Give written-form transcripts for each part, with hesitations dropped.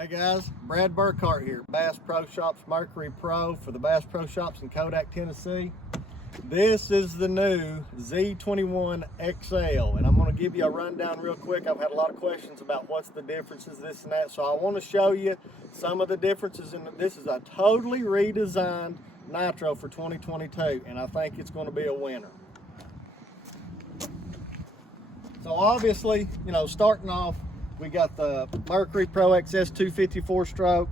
Hey guys, Brad Burkhart here, Bass Pro Shops Mercury Pro for the Bass Pro Shops in Kodak, Tennessee. This is the new Z21XL, and I'm going to give you a rundown real quick. I've had a lot of questions about what's the differences, this and that, so I want to show you some of the differences. This is a totally redesigned Nitro for 2022, and I think it's going to be a winner. So obviously, you know, starting off, we got the Mercury Pro XS 254 stroke,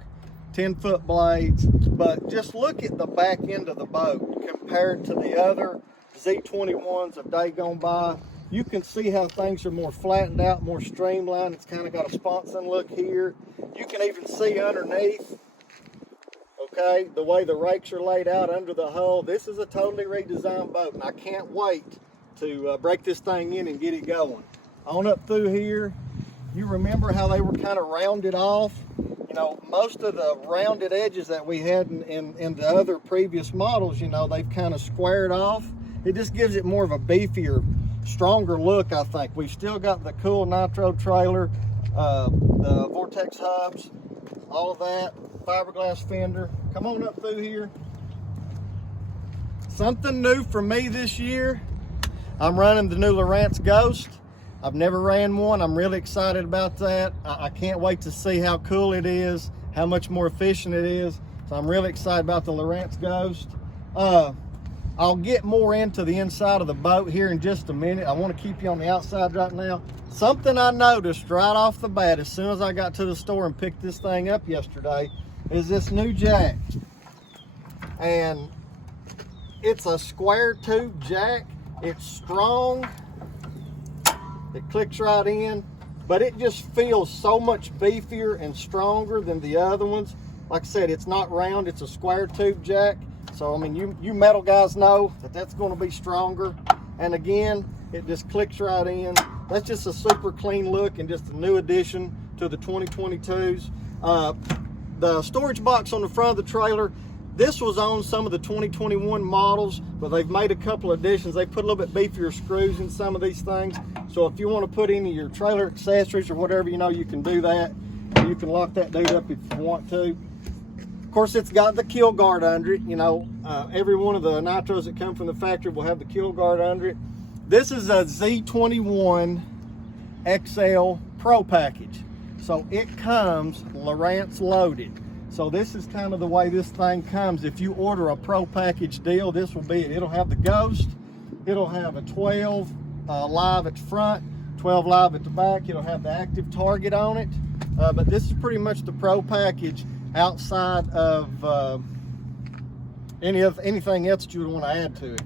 10-foot blades, but just look at the back end of the boat compared to the other Z21s of day gone by. You can see how things are more flattened out, more streamlined. It's kind of got a sponson look here. You can even see underneath, okay, the way the rakes are laid out under the hull. This is a totally redesigned boat, and I can't wait to break this thing in and get it going. On up through here, you remember how they were kind of rounded off? You know, most of the rounded edges that we had in the other previous models, you know, they've kind of squared off. It just gives it more of a beefier, stronger look, I think. We've still got the cool Nitro trailer, the Vortex hubs, all of that, fiberglass fender. Come on up through here. Something new for me this year, I'm running the new Lowrance Ghost. I've never ran one. I'm really excited about that. I can't wait to see how cool it is, how much more efficient it is. So I'm really excited about the Lowrance Ghost. I'll get more into the inside of the boat here in just a minute. I want to keep you on the outside right now. Something I noticed right off the bat as soon as I got to the store and picked this thing up yesterday is this new jack. And it's a square tube jack. It's strong. It clicks right in, but it just feels so much beefier and stronger than the other ones. Like I said, it's not round, it's a square tube jack. So, I mean, you metal guys know that that's going to be stronger. And again, it just clicks right in. That's just a super clean look and just a new addition to the 2022s. The storage box on the front of the trailer, this was on some of the 2021 models, but they've made a couple additions. They put a little bit beefier screws in some of these things. So if you want to put any of your trailer accessories or whatever, you know, you can do that. You can lock that dude up if you want to. Of course, it's got the kill guard under it. You know, every one of the Nitros that come from the factory will have the kill guard under it. This is a Z21XL Pro package. So it comes Lowrance loaded. So this is kind of the way this thing comes. If you order a Pro package deal, this will be it. It'll have the Ghost. It'll have a 12 live at the front, 12 live at the back. It'll have the active target on it. But this is pretty much the Pro package outside of anything else that you would want to add to it.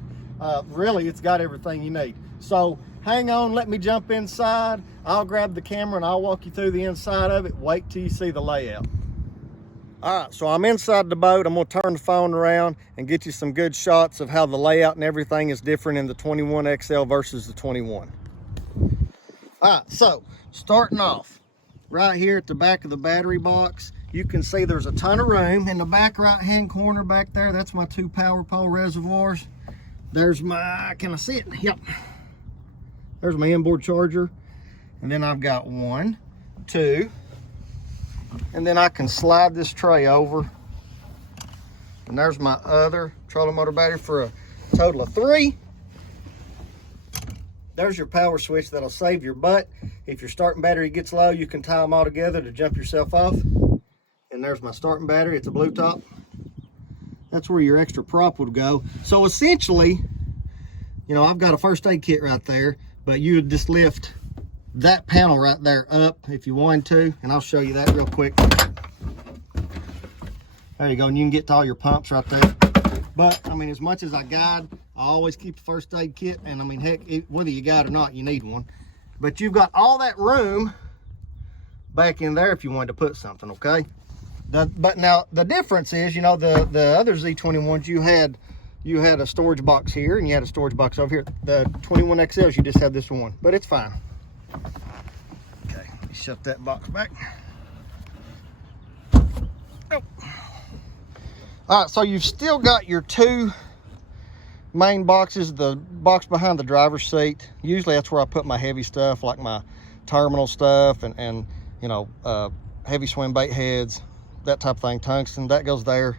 Really, it's got everything you need. So hang on, let me jump inside. I'll grab the camera and I'll walk you through the inside of it. Wait till you see the layout. All right, so I'm inside the boat. I'm gonna turn the phone around and get you some good shots of how the layout and everything is different in the 21XL versus the 21. All right, so starting off right here at the back of the battery box, you can see there's a ton of room. In the back right-hand corner back there, that's my 2 power pole reservoirs. There's my, can I see it? Yep. There's my inboard charger. And then I've got 1, 2, and then I can slide this tray over. And there's my other trolling motor battery for a total of 3. There's your power switch that'll save your butt. If your starting battery gets low, you can tie them all together to jump yourself off. And there's my starting battery. It's a blue top. That's where your extra prop would go. So essentially, you know, I've got a first aid kit right there, but you would just lift that panel right there up if you wanted to, and I'll show you that real quick. There you go, and you can get to all your pumps right there. But I mean, as much as I guide, I always keep a first aid kit, and I mean, heck, whether you guide or not, you need one. But you've got all that room back in there if you wanted to put something, okay? But now the difference is, you know, the other Z21s, you had a storage box here and you had a storage box over here. The 21XLs, you just have this one, but it's fine. Okay, let me shut that box back. Oh. All right, so you've still got your 2 main boxes, the box behind the driver's seat. Usually that's where I put my heavy stuff, like my terminal stuff and you know, heavy swim bait heads, that type of thing, tungsten, that goes there.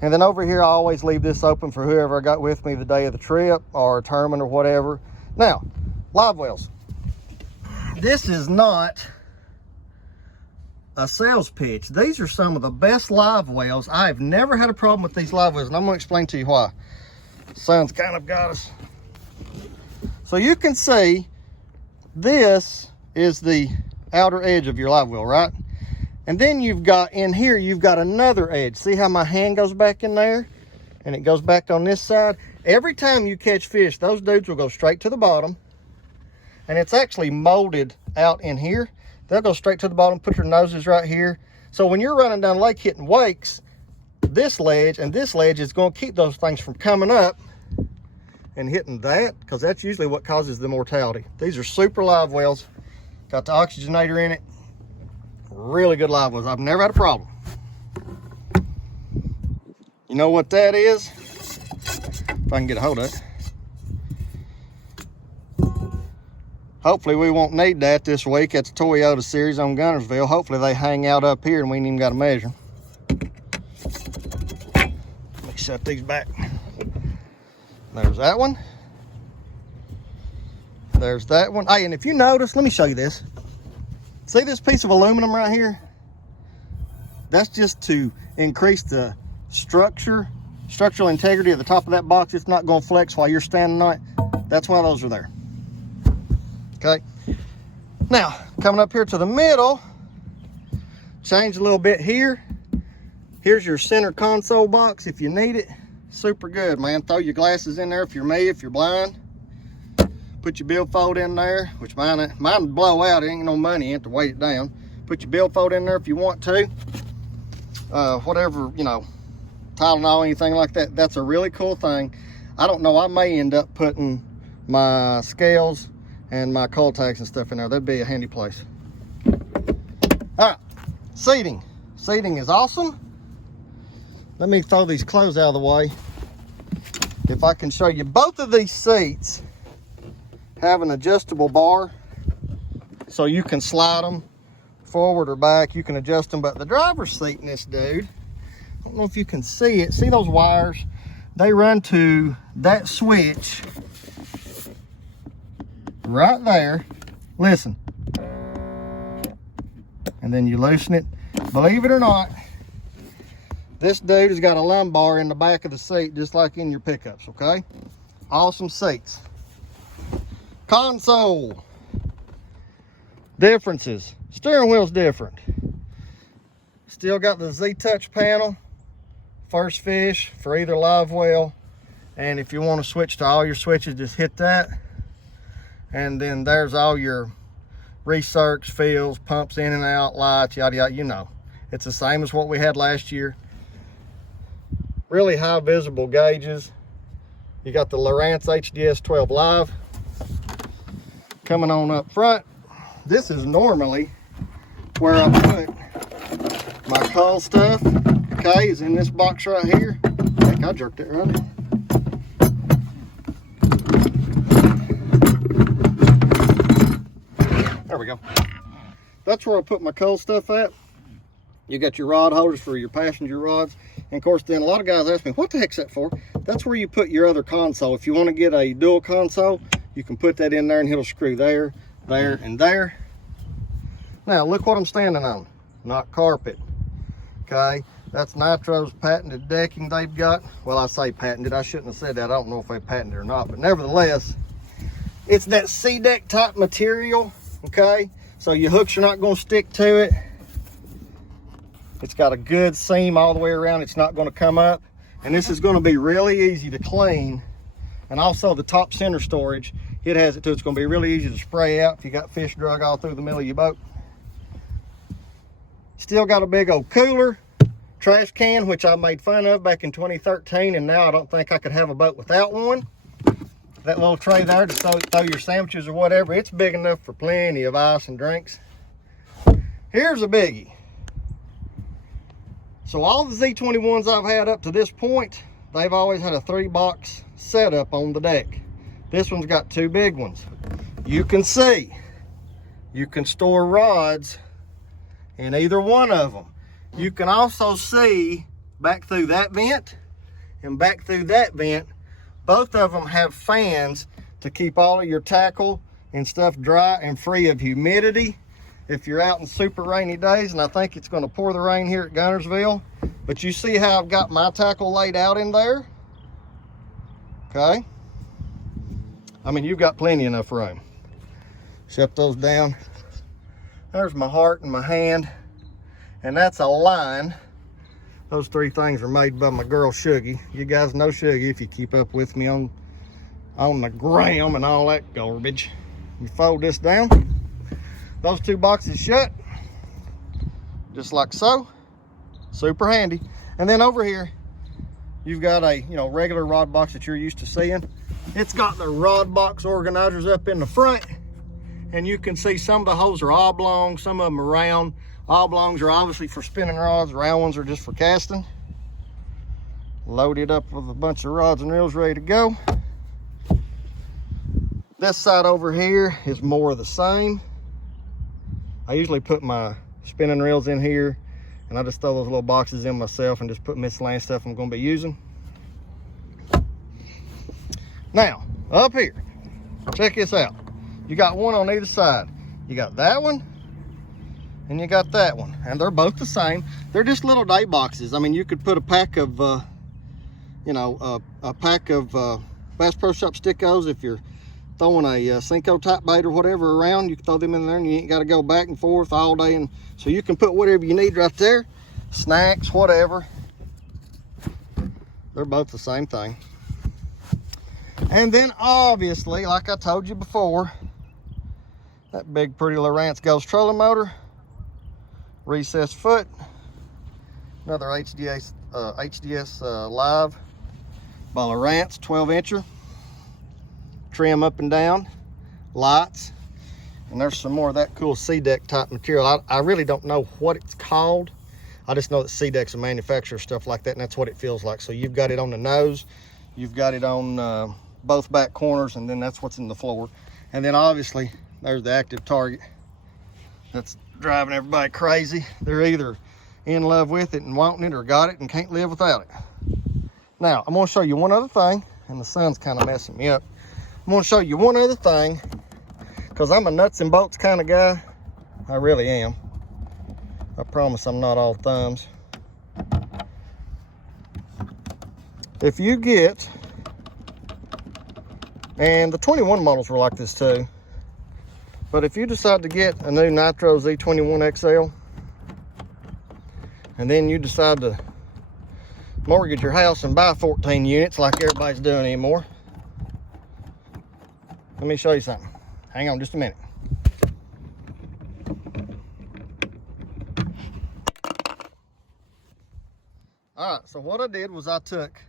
And then over here, I always leave this open for whoever I got with me the day of the trip or a tournament or whatever. Now, Livewells. This is not a sales pitch. These are some of the best Livewells. I've never had a problem with these Livewells, and I'm gonna explain to you why. Sun's kind of got us. So you can see, this is the outer edge of your Livewell, right? And then you've got, in here, you've got another edge. See how my hand goes back in there? And it goes back on this side. Every time you catch fish, those dudes will go straight to the bottom. And it's actually molded out in here. They'll go straight to the bottom, put your noses right here. So when you're running down the lake hitting wakes, this ledge and this ledge is going to keep those things from coming up and hitting that, because that's usually what causes the mortality. These are super Livewells. Got the oxygenator in it. Really good Livewells. I've never had a problem. You know what that is? If I can get a hold of it. Hopefully we won't need that this week. That's a Toyota series on Gunnersville. Hopefully they hang out up here and we ain't even got to measure. Let me set these back. There's that one. There's that one. Hey, and if you notice, let me show you this. See this piece of aluminum right here? That's just to increase the structural integrity of the top of that box. It's not going to flex while you're standing on it. That's why those are there. Okay. Now, coming up here to the middle, change a little bit here. Here's your center console box if you need it. Super good, man. Throw your glasses in there if you're me, if you're blind. Put your billfold in there, which mine blow out. It ain't no money in to weight it down. Put your billfold in there if you want to. Whatever, you know, Tylenol, anything like that. That's a really cool thing. I don't know, I may end up putting my scales and my cold tags and stuff in there. That'd be a handy place. All right, seating. Seating is awesome. Let me throw these clothes out of the way. If I can show you, both of these seats have an adjustable bar, so you can slide them forward or back. You can adjust them, but the driver's seat in this dude, I don't know if you can see it. See those wires? They run to that switch right there. Listen. And then you loosen it. Believe it or not, this dude has got a lumbar in the back of the seat, just like in your pickups, okay? Awesome seats. Console. Differences. Steering wheel's different. Still got the Z touch panel. First fish for either Livewell. And if you want to switch to all your switches, just hit that. And then there's all your recircs, fills, pumps in and out, lights, yada yada, you know. It's the same as what we had last year. Really high visible gauges. You got the Lowrance HDS 12 Live. Coming on up front. This is normally where I put my call stuff. Okay, is in this box right here. Heck, I jerked it right in. There we go. That's where I put my cold stuff at. You got your rod holders for your passenger rods. And of course, then a lot of guys ask me, what the heck's that for? That's where you put your other console. If you want to get a dual console, you can put that in there and it'll screw there, there, and there. Now, look what I'm standing on. Not carpet. Okay, that's Nitro's patented decking they've got. Well, I say patented. I shouldn't have said that. I don't know if they patented it or not. But nevertheless, it's that C-deck type material. Okay, so your hooks are not going to stick to it. It's got a good seam all the way around. It's not going to come up. And this is going to be really easy to clean. And also the top center storage, it has it too. It's going to be really easy to spray out if you got fish drug all through the middle of your boat. Still got a big old cooler, trash can, which I made fun of back in 2013. And now I don't think I could have a boat without one. That little tray there to throw your sandwiches or whatever, it's big enough for plenty of ice and drinks. Here's a biggie. So all the Z21s I've had up to this point, they've always had a 3-box setup on the deck. This one's got 2 big ones. You can see, you can store rods in either one of them. You can also see back through that vent and back through that vent. Both of them have fans to keep all of your tackle and stuff dry and free of humidity if you're out in super rainy days, and I think it's going to pour the rain here at Guntersville. But you see how I've got my tackle laid out in there? Okay. I mean, you've got plenty enough room. Shut those down. There's my heart and my hand, and that's a line. Those three things are made by my girl Shuggy. You guys know Shuggy if you keep up with me on the gram and all that garbage. You fold this down, those two boxes shut, just like so. Super handy. And then over here, you've got a regular rod box that you're used to seeing. It's got the rod box organizers up in the front, and you can see some of the holes are oblong, some of them are round. Oblongs are obviously for spinning rods, round ones are just for casting. Loaded up with a bunch of rods and reels ready to go. This side over here is more of the same. I usually put my spinning reels in here, and I just throw those little boxes in myself and just put miscellaneous stuff I'm going to be using. Now, up here, check this out. You got one on either side. You got that one, and you got that one, and they're both the same. They're just little day boxes. I mean, you could put a pack of, a pack of Bass Pro Shop Stickos. If you're throwing a Cinco type bait or whatever around, you can throw them in there, and you ain't got to go back and forth all day. And so you can put whatever you need right there, snacks, whatever. They're both the same thing. And then obviously, like I told you before, that big pretty Lowrance Ghost trolling motor, recessed foot, another HDS Live by Lowrance 12-incher, trim up and down, lights, and there's some more of that cool C-deck type material. I really don't know what it's called. I just know that C-deck's a manufacturer, stuff like that, and that's what it feels like. So you've got it on the nose, you've got it on both back corners, and then that's what's in the floor. And then obviously there's the active target that's driving everybody crazy. They're either in love with it and wanting it, or got it and can't live without it. Now I'm going to show you one other thing, and the sun's kind of messing me up. I'm going to show you one other thing, because I'm a nuts and bolts kind of guy. I really am. I promise I'm not all thumbs. If you get, and the 21 models were like this too, but if you decide to get a new NITRO Z21XL, and then you decide to mortgage your house and buy 14 units like everybody's doing anymore, let me show you something. Hang on just a minute. All right, so what I did was I took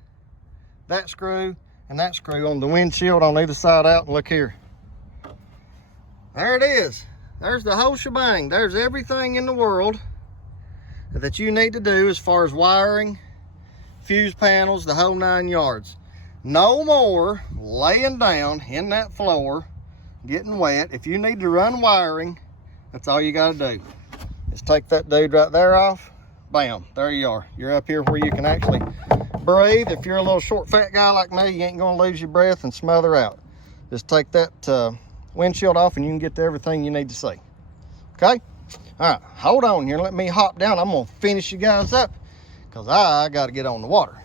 that screw and that screw on the windshield on either side out, and look here. There it is. There's the whole shebang. There's everything in the world that you need to do as far as wiring, fuse panels, the whole 9 yards. No more laying down in that floor, getting wet. If you need to run wiring, that's all you got to do. Just take that dude right there off. Bam, there you are. You're up here where you can actually breathe. If you're a little short, fat guy like me, you ain't going to lose your breath and smother out. Just take that windshield off, and you can get to everything you need to see. Okay? All right, hold on here. Let me hop down. I'm going to finish you guys up, because I got to get on the water.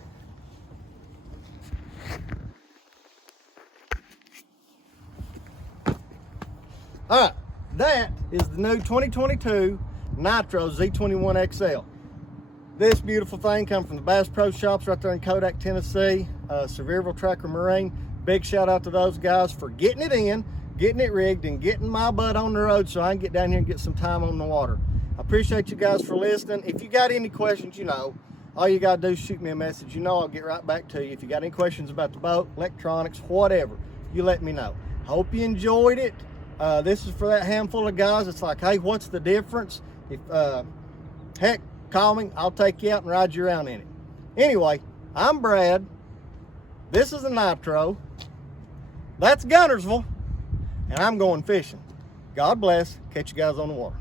All right, that is the new 2022 NITRO Z21XL. This beautiful thing comes from the Bass Pro Shops right there in Kodak, Tennessee. Sevierville Tracker Marine. Big shout out to those guys for getting it in, getting it rigged, and getting my butt on the road so I can get down here and get some time on the water. I appreciate you guys for listening. If you got any questions, all you got to do is shoot me a message. I'll get right back to you. If you got any questions about the boat, electronics, whatever, you let me know. Hope you enjoyed it. This is for that handful of guys. It's like, hey, what's the difference? If heck, call me. I'll take you out and ride you around in it. Anyway, I'm Brad. This is a NITRO. That's Guntersville. And I'm going fishing. God bless. Catch you guys on the water.